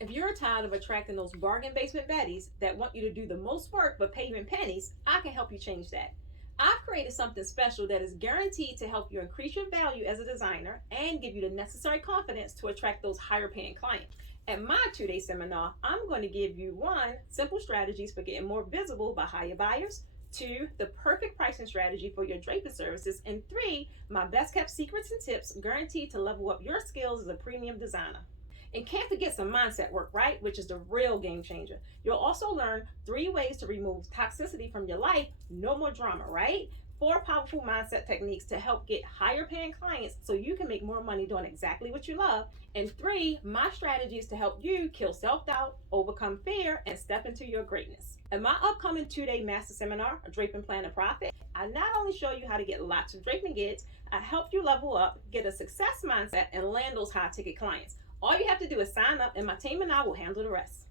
If you're tired of attracting those bargain basement baddies that want you to do the most work but pay you in pennies, I can help you change that. I've created something special that is guaranteed to help you increase your value as a designer and give you the necessary confidence to attract those higher paying clients. At my 2-day seminar, I'm going to give you 1, simple strategies for getting more visible by higher buyers, 2, the perfect pricing strategy for your draping services, and 3, my best kept secrets and tips guaranteed to level up your skills as a premium designer. And can't forget some mindset work, right? Which is the real game changer. You'll also learn 3 ways to remove toxicity from your life. No more drama, right? 4 powerful mindset techniques to help get higher paying clients so you can make more money doing exactly what you love. And 3, my strategies to help you kill self-doubt, overcome fear, and step into your greatness. In my upcoming 2-day master seminar, Draping Plan and Profit, I not only show you how to get lots of draping gigs, I help you level up, get a success mindset, and land those high ticket clients. All you have to do is sign up, and my team and I will handle the rest.